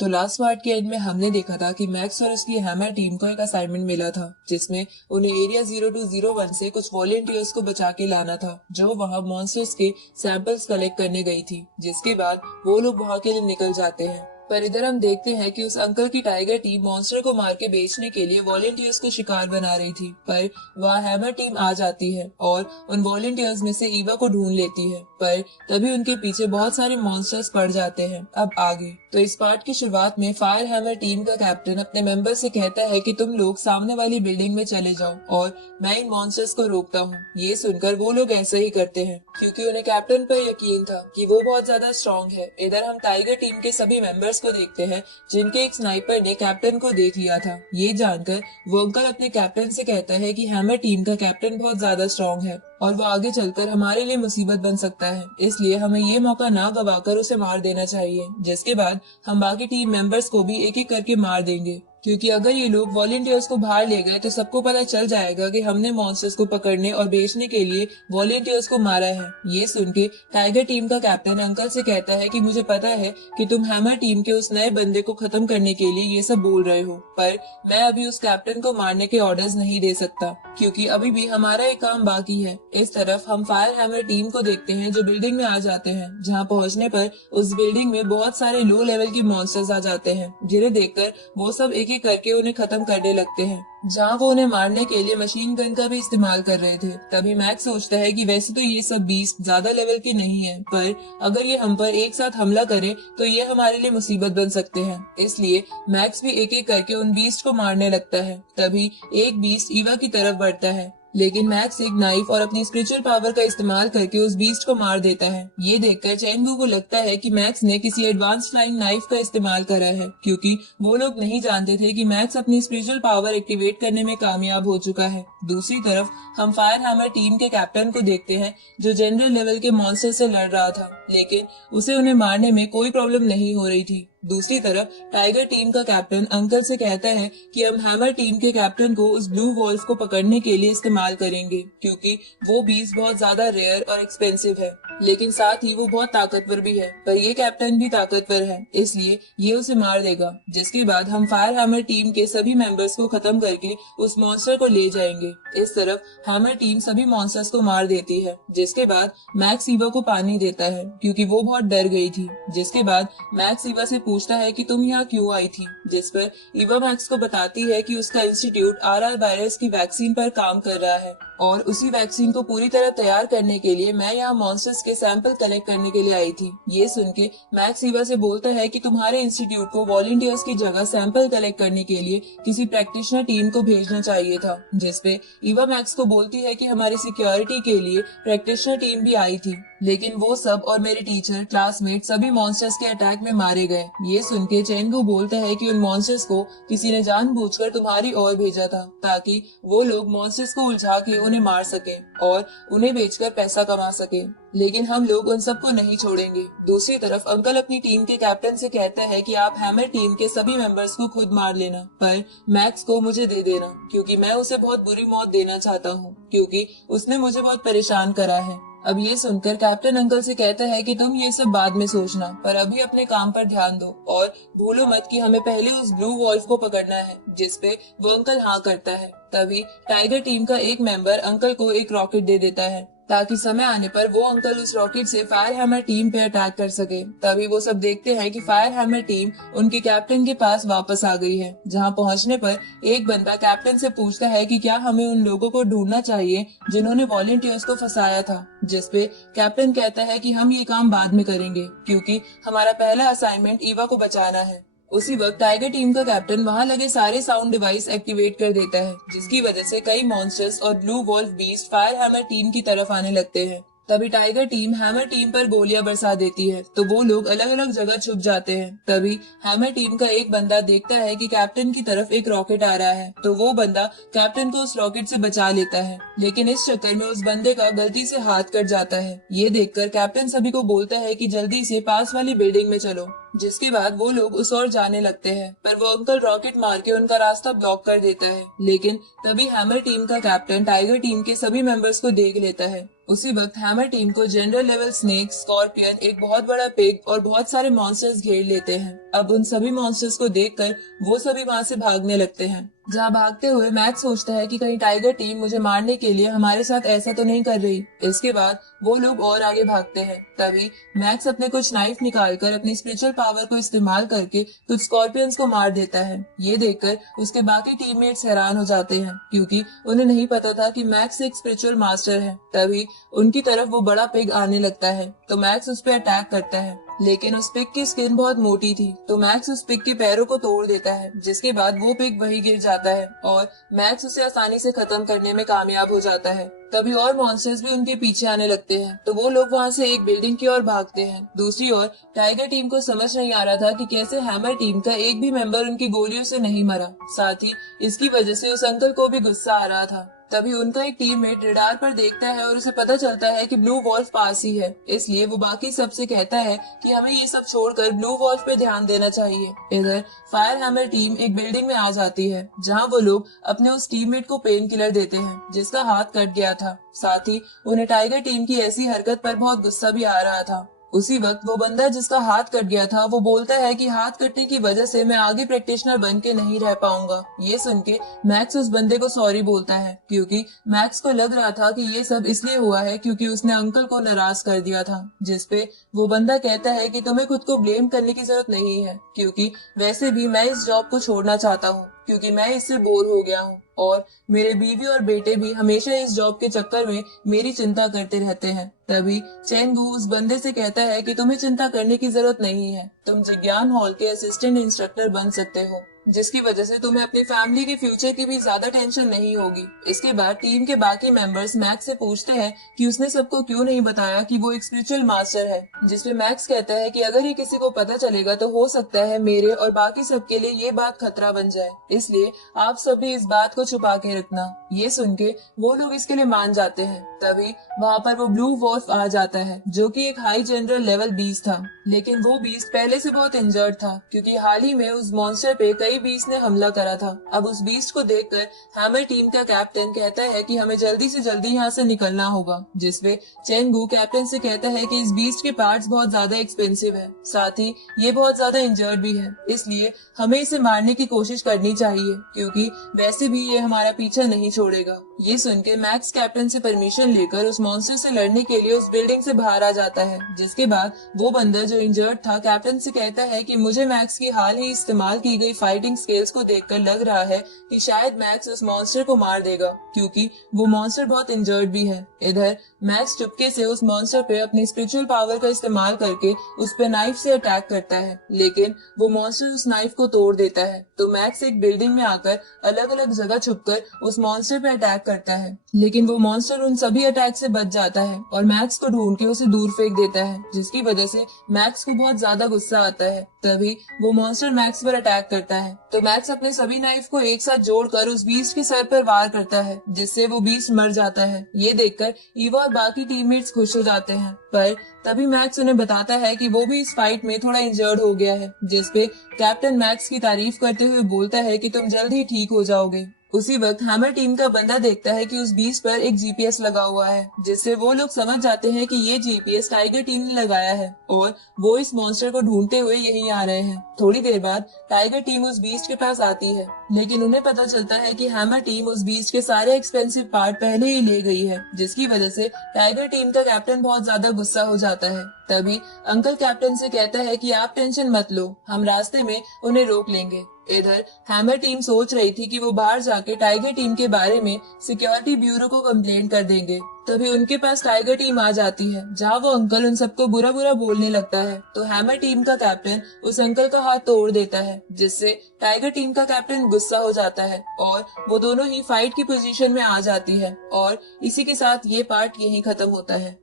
तो last part के and में हमने देखा था कि मैक्स और उसकी हैमर टीम को एक असाइनमेंट मिला था जिसमें उन्हें एरिया 0201 से कुछ वॉलेंटियर्स को बचा के लाना था जो वहां मॉन्स्टर्स के सैंपल्स कलेक्ट करने गई थी, जिसके बाद वो लोग वहां के लिए निकल जाते हैं। पर इधर हम देखते हैं कि उस अंकल की टाइगर टीम मॉन्स्टर को मार के बेचने के लिए वॉलेंटियर्स को शिकार बना रही थी, पर वहाँ हैमर टीम आ जाती है और उन वॉलेंटियर्स में से ईवा को ढूंढ लेती है। पर तभी उनके पीछे बहुत सारे मॉन्स्टर्स पड़ जाते हैं। अब आगे तो इस पार्ट की शुरुआत में फायर हैमर टीम का कैप्टन अपने मेंबर से कहता है कि तुम लोग सामने वाली बिल्डिंग में चले जाओ और मैं इन मॉन्स्टर्स को रोकता हूँ। ये सुनकर वो लोग ऐसे ही करते हैं क्योंकि उन्हें कैप्टन पर यकीन था कि वो बहुत ज्यादा स्ट्रॉन्ग है। इधर हम टाइगर टीम के सभी मेंबर्स को देखते हैं जिनके एक स्नाइपर ने कैप्टन को देख लिया था। ये जानकर वो अंकल अपने कैप्टन से कहता है कि हैमर टीम का कैप्टन बहुत ज्यादा स्ट्रॉन्ग है और वो आगे चलकर हमारे लिए मुसीबत बन सकता है, इसलिए हमें ये मौका ना गवाकर उसे मार देना चाहिए। जिसके बाद हम बाकी टीम मेंबर्स को भी एक एक करके मार देंगे क्योंकि अगर ये लोग वॉलेंटियर्स को बाहर ले गए तो सबको पता चल जाएगा कि हमने मॉन्स्टर्स को पकड़ने और बेचने के लिए वॉलेंटियर्स को मारा है। ये सुन के टाइगर टीम का कैप्टन अंकल से कहता है कि मुझे पता है कि तुम हैमर टीम के उस नए बंदे को खत्म करने के लिए ये सब बोल रहे हो, पर मैं अभी उस कैप्टन को मारने के ऑर्डर्स नहीं दे सकता क्योंकि अभी भी हमारा एक काम बाकी है। इस तरफ हम फायर हैमर टीम को देखते हैं जो बिल्डिंग में आ जाते हैं, जहाँ पहुँचने पर उस बिल्डिंग में बहुत सारे लो लेवल के मॉन्स्टर्स आ जाते हैं जिन्हें देखकर वो सब एक एक करके उन्हें खत्म करने लगते हैं, जहाँ वो उन्हें मारने के लिए मशीन गन का भी इस्तेमाल कर रहे थे। तभी मैक्स सोचता है कि वैसे तो ये सब बीस्ट ज्यादा लेवल के नहीं है, पर अगर ये हम पर एक साथ हमला करे तो ये हमारे लिए मुसीबत बन सकते हैं। इसलिए मैक्स भी एक एक करके उन बीस्ट को मारने लगता है। तभी एक बीस्ट ईवा की तरफ बढ़ता है लेकिन मैक्स एक नाइफ और अपनी स्पिरिचुअल पावर का इस्तेमाल करके उस बीस्ट को मार देता है। ये देखकर चैंगू को लगता है कि मैक्स ने किसी एडवांस फ्लाइंग नाइफ का इस्तेमाल करा है क्योंकि वो लोग नहीं जानते थे कि मैक्स अपनी स्पिरिचुअल पावर एक्टिवेट करने में कामयाब हो चुका है। दूसरी तरफ हम फायर हैमर टीम के कैप्टन को देखते हैं जो जनरल लेवल के मॉन्स्टर से लड़ रहा था लेकिन उसे उन्हें मारने में कोई प्रॉब्लम नहीं हो रही थी। दूसरी तरफ टाइगर टीम का कैप्टन अंकल से कहता है कि हम हैमर टीम के कैप्टन को उस ब्लू वॉल्फ को पकड़ने के लिए इस्तेमाल करेंगे क्योंकि वो बीस्ट बहुत ज्यादा रेयर और एक्सपेंसिव है, लेकिन साथ ही वो बहुत ताकतवर भी है। पर ये कैप्टन भी ताकतवर है इसलिए ये उसे मार देगा। जिसके बाद हम फायर हैमर टीम के सभी मेंबर्स को खत्म करके उस मॉन्स्टर को ले जाएंगे। इस तरफ हैमर टीम सभी मॉन्स्टर्स को मार देती है। जिसके बाद मैक्स ईवा को पानी देता है क्योंकि वो बहुत डर गई थी। जिसके बाद मैक्स ईवा से पूछता है कि तुम यहाँ क्यों आई थी, जिस पर ईवा मैक्स को बताती है कि उसका इंस्टीट्यूट आरआर वायरस की वैक्सीन पर काम कर रहा है और उसी वैक्सीन को पूरी तरह तैयार करने के लिए मैं यहाँ मॉन्स्टर्स के सैंपल कलेक्ट करने के लिए आई थी। ये सुन के मैक्स ईवा से बोलता है कि तुम्हारे इंस्टीट्यूट को वॉलंटियर्स की जगह सैंपल कलेक्ट करने के लिए किसी प्रैक्टिशनर टीम को भेजना चाहिए था। जिसपे ईवा मैक्स को बोलती है कि हमारी सिक्योरिटी के लिए प्रैक्टिशनर टीम भी आई थी लेकिन वो सब और मेरे टीचर क्लासमेट सभी मॉन्स्टर्स के अटैक में मारे गए। ये सुन के चेंगू बोलता है कि उन मॉन्स्टर्स को किसी ने जानबूझकर तुम्हारी ओर भेजा था ताकि वो लोग मॉन्स्टर्स को उलझा के उन्हें मार सके और उन्हें बेचकर पैसा कमा सके, लेकिन हम लोग उन सबको नहीं छोड़ेंगे। दूसरी तरफ अंकल अपनी टीम के कैप्टन से कहता है कि आप हैमर टीम के सभी मेंबर्स को खुद मार लेना पर मैक्स को मुझे दे देना क्योंकि मैं उसे बहुत बुरी मौत देना चाहता हूँ क्योंकि उसने मुझे बहुत परेशान करा है। अब ये सुनकर कैप्टन अंकल से कहता है कि तुम ये सब बाद में सोचना, पर अभी अपने काम पर ध्यान दो और भूलो मत कि हमें पहले उस ब्लू वॉल्फ को पकड़ना है। जिसपे वो अंकल हाँ करता है। तभी टाइगर टीम का एक मेंबर अंकल को एक रॉकेट दे देता है ताकि समय आने पर वो अंकल उस रॉकेट से फायर हैमर टीम पे अटैक कर सके। तभी वो सब देखते हैं कि फायर हैमर टीम उनके कैप्टन के पास वापस आ गई है। जहां पहुंचने पर एक बंदा कैप्टन से पूछता है कि क्या हमें उन लोगों को ढूंढना चाहिए जिन्होंने वॉलंटियर्स को फंसाया था। जिसपे कैप्टन कहता है कि हम ये काम बाद में करेंगे क्योंकि हमारा पहला असाइनमेंट ईवा को बचाना है। उसी वक्त टाइगर टीम का कैप्टन वहां लगे सारे साउंड डिवाइस एक्टिवेट कर देता है जिसकी वजह से कई मॉन्स्टर्स और blue wolf beast fire hammer team की तरफ आने लगते हैं। तभी टाइगर टीम हैमर टीम पर गोलियां बरसा देती है तो वो लोग अलग अलग जगह छुप जाते हैं। तभी हैमर टीम का एक बंदा देखता है कि कैप्टन की तरफ एक रॉकेट आ रहा है तो वो बंदा कैप्टन को उस रॉकेट से बचा लेता है, लेकिन इस चक्कर में उस बंदे का गलती से हाथ कट जाता है। ये देखकर कैप्टन सभी को बोलता है कि जल्दी से पास वाली बिल्डिंग में चलो। जिसके बाद वो लोग उस ओर जाने लगते हैं पर वो अंकल रॉकेट मार के उनका रास्ता ब्लॉक कर देता है। लेकिन तभी हैमर टीम का कैप्टन टाइगर टीम के सभी मेंबर्स को देख लेता है उसी वक्त हैमर टीम को जनरल लेवल स्नेक, स्कॉर्पियन, एक बहुत बड़ा पिग और बहुत सारे मॉन्स्टर्स घेर लेते हैं। अब उन सभी मॉन्स्टर्स को देखकर वो सभी वहां से भागने लगते हैं। जहाँ भागते हुए मैक्स सोचता है कि कहीं टाइगर टीम मुझे मारने के लिए हमारे साथ ऐसा तो नहीं कर रही। इसके बाद वो लोग और आगे भागते हैं। तभी मैक्स अपने कुछ नाइफ निकालकर अपनी स्पिरिचुअल पावर को इस्तेमाल करके कुछ स्कॉर्पियंस को मार देता है। ये देखकर उसके बाकी टीममेट्स हैरान हो जाते हैं, क्योंकि उन्हें नहीं पता था कि मैक्स एक स्पिरिचुअल मास्टर है। तभी उनकी तरफ वो बड़ा पिग आने लगता है, तो मैक्स उस पर अटैक करता है, लेकिन उस पिग की स्किन बहुत मोटी थी, तो मैक्स उस पिग के पैरों को तोड़ देता है, जिसके बाद वो पिग वही गिर जाता है और मैक्स उसे आसानी से खत्म करने में कामयाब हो जाता है। तभी और मॉन्स्टर्स भी उनके पीछे आने लगते हैं, तो वो लोग वहाँ से एक बिल्डिंग की ओर भागते हैं। दूसरी ओर टाइगर टीम को समझ नहीं आ रहा था कि कैसे हैमर टीम का एक भी मेंबर उनकी गोलियों से नहीं मरा। साथ ही इसकी वजह से उस अंकल को भी गुस्सा आ रहा था। तभी उनका एक टीममेट रडार पर देखता है और उसे पता चलता है कि ब्लू वॉल्फ पास ही है। इसलिए वो बाकी सबसे कहता है कि हमें ये सब छोड़कर ब्लू वॉल्फ पे ध्यान देना चाहिए। इधर फायर हैमर टीम एक बिल्डिंग में आ जाती है, जहां वो लोग अपने उस टीममेट को पेन किलर देते हैं, जिसका हाथ कट गया था। साथ ही उन्हें टाइगर टीम की ऐसी हरकत पर बहुत गुस्सा भी आ रहा था। उसी वक्त वो बंदा जिसका हाथ कट गया था वो बोलता है कि हाथ कटने की वजह से मैं आगे प्रैक्टिशनर बन के नहीं रह पाऊंगा। ये सुन के मैक्स उस बंदे को सॉरी बोलता है, क्योंकि मैक्स को लग रहा था कि ये सब इसलिए हुआ है क्योंकि उसने अंकल को नाराज कर दिया था। जिसपे वो बंदा कहता है कि तुम्हें खुद को ब्लेम करने की जरूरत नहीं है, क्योंकि वैसे भी मैं इस जॉब को छोड़ना चाहता हूँ, क्योंकि मैं इससे बोर हो गया हूँ और मेरे बीवी और बेटे भी हमेशा इस जॉब के चक्कर में मेरी चिंता करते रहते हैं। तभी चेंगू उस बंदे से कहता है कि तुम्हें चिंता करने की जरूरत नहीं है, तुम जिज्ञान हॉल के असिस्टेंट इंस्ट्रक्टर बन सकते हो, जिसकी वजह से तुम्हें अपनी फैमिली के फ्यूचर की भी ज्यादा टेंशन नहीं होगी। इसके बाद टीम के बाकी मेंबर्स मैक्स से पूछते हैं कि उसने सबको क्यों नहीं बताया कि वो एक स्पिरिचुअल मास्टर है, जिसपे मैक्स कहता है कि अगर ये किसी को पता चलेगा तो हो सकता है मेरे और बाकी सबके लिए ये बात खतरा बन जाए, इसलिए आप सब भी इस बात को छुपा के रखना। ये सुन के वो लोग इसके लिए मान जाते हैं। तभी वहाँ पर वो ब्लू वॉल्फ आ जाता है, जो कि एक हाई जनरल लेवल बीस्ट था, लेकिन वो बीस्ट पहले से बहुत इंजर्ड था, क्योंकि हाल ही में उस मॉन्स्टर पे कई बीस्ट ने हमला करा था। अब उस बीस्ट को देखकर हैमर टीम का कैप्टन कहता है कि हमें जल्दी से जल्दी यहाँ से निकलना होगा, जिसपे चेंगू कैप्टन से कहता है कि इस बीस्ट के पार्ट्स बहुत ज्यादा एक्सपेंसिव है, साथ ही ये बहुत ज्यादा इंजर्ड भी है, इसलिए हमें इसे मारने की कोशिश करनी चाहिए, क्योंकि वैसे भी ये हमारा पीछा नहीं छोड़ेगा। ये सुन के मैक्स कैप्टन से परमिशन लेकर उस मॉन्स्टर से लड़ने के लिए उस बिल्डिंग से बाहर आ जाता है। जिसके बाद वो बंदा जो इंजर्ड था कैप्टन से कहता है कि मुझे मैक्स की हाल ही इस्तेमाल की गई फाइटिंग स्किल्स को देखकर लग रहा है कि शायद मैक्स उस मॉन्स्टर को मार देगा, क्योंकि वो मॉन्स्टर बहुत इंजर्ड भी है। इधर मैक्स चुपके से उस मॉन्स्टर पे अपनी स्पिरिचुअल पावर का इस्तेमाल करके उस पे नाइफ से अटैक करता है, लेकिन वो मॉन्स्टर उस नाइफ को तोड़ देता है। तो मैक्स एक बिल्डिंग में आकर अलग अलग जगह छुपकर उस मॉन्स्टर पे अटैक करता है, लेकिन वो मॉन्स्टर उन सभी अटैक से बच जाता है और मैक्स को ढूंढ के उसे दूर फेंक देता है, जिसकी वजह से मैक्स को बहुत ज्यादा गुस्सा आता है। तभी वो मॉन्स्टर मैक्स पर अटैक करता है, तो मैक्स अपने सभी नाइफ को एक साथ जोड़कर उस बीस्ट के सर पर वार करता है, जिससे वो बीस्ट मर जाता है। ये देखकर ईवा और बाकी टीममेट्स खुश हो जाते हैं, पर तभी मैक्स उन्हें बताता है कि वो भी इस फाइट में थोड़ा इंजर्ड हो गया है, जिसपे कैप्टन मैक्स की तारीफ करते हुए बोलता है कि तुम जल्द ही ठीक हो जाओगे। उसी वक्त हैमर टीम का बंदा देखता है कि उस बीस्ट पर एक जीपीएस लगा हुआ है, जिससे वो लोग समझ जाते हैं कि ये जीपीएस टाइगर टीम ने लगाया है और वो इस मॉन्स्टर को ढूंढते हुए यहीं आ रहे हैं। थोड़ी देर बाद टाइगर टीम उस बीस्ट के पास आती है, लेकिन उन्हें पता चलता है कि हैमर टीम उस बीस्ट के सारे एक्सपेंसिव पार्ट पहले ही ले गई है, जिसकी वजह से टाइगर टीम का कैप्टन बहुत ज्यादा गुस्सा हो जाता है। तभी अंकल कैप्टन से कहता है कि आप टेंशन मत लो, हम रास्ते में उन्हें रोक लेंगे। इधर हैमर टीम सोच रही थी कि वो बाहर जाके टाइगर टीम के बारे में सिक्योरिटी ब्यूरो को कंप्लेन कर देंगे। तभी उनके पास टाइगर टीम आ जाती है, जहां वो अंकल उन सबको बुरा बुरा बोलने लगता है। तो हैमर टीम का कैप्टन उस अंकल का हाथ तोड़ देता है, जिससे टाइगर टीम का कैप्टन गुस्सा हो जाता है और वो दोनों ही फाइट की पोजीशन में आ जाती है। और इसी के साथ ये पार्ट यहीं खत्म होता है।